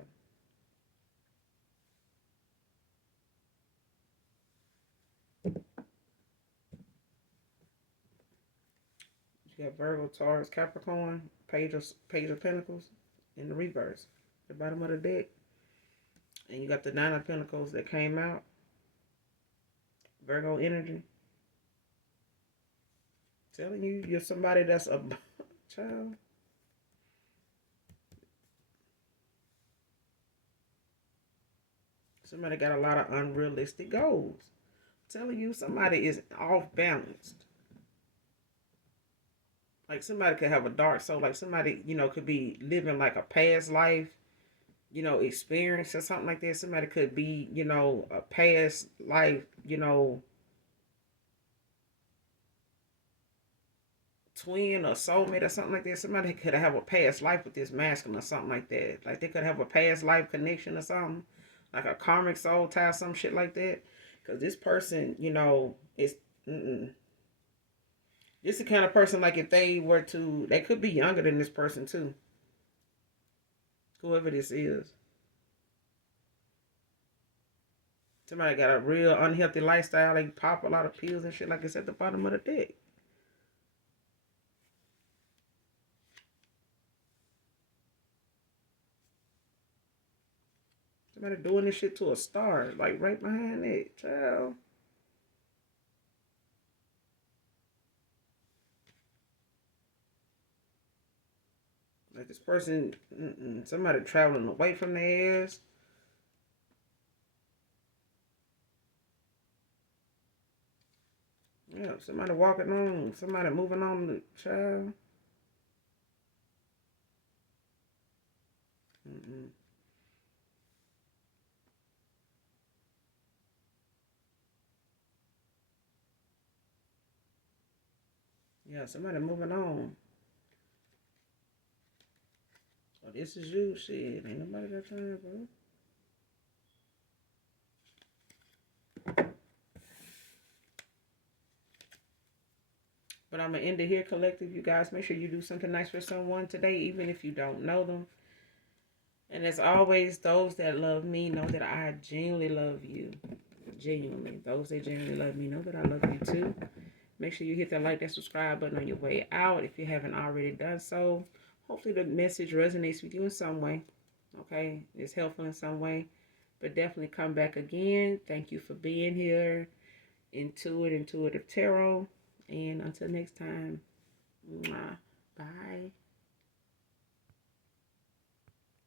You got Virgo, Taurus, Capricorn, Page of Pentacles in the reverse. The bottom of the deck. And you got the Nine of Pentacles that came out. Virgo energy. Telling you, you're somebody that's a child. Somebody got a lot of unrealistic goals. Telling you, somebody is off balanced. Like somebody could have a dark soul. Like somebody, could be living like a past life, experience or something like that. Somebody could be, a past life, twin or soulmate or something like that. Somebody could have a past life with this masculine or something like that. Like they could have a past life connection or something, like a karmic soul tie, some shit like that. Because this person, is This is the kind of person, like, if they were to, they could be younger than this person too. Whoever this is. Somebody got a real unhealthy lifestyle. They pop a lot of pills and shit like it's at the bottom of the deck. Somebody doing this shit to a star, like right behind it, child. Like this person, somebody traveling away from their ass. Yeah, somebody walking on, somebody moving on the child. Mm-mm. Yeah, somebody moving on. Oh, this is you, shit. Ain't nobody got time, bro. But I'm gonna end it here, collective. You guys, make sure you do something nice for someone today, even if you don't know them. And as always, those that love me know that I genuinely love you. Genuinely. Those that genuinely love me know that I love you too. Make sure you hit that like, that subscribe button on your way out if you haven't already done so. Hopefully the message resonates with you in some way. Okay? It's helpful in some way. But definitely come back again. Thank you for being here. Intuitive Tarot. And until next time, bye.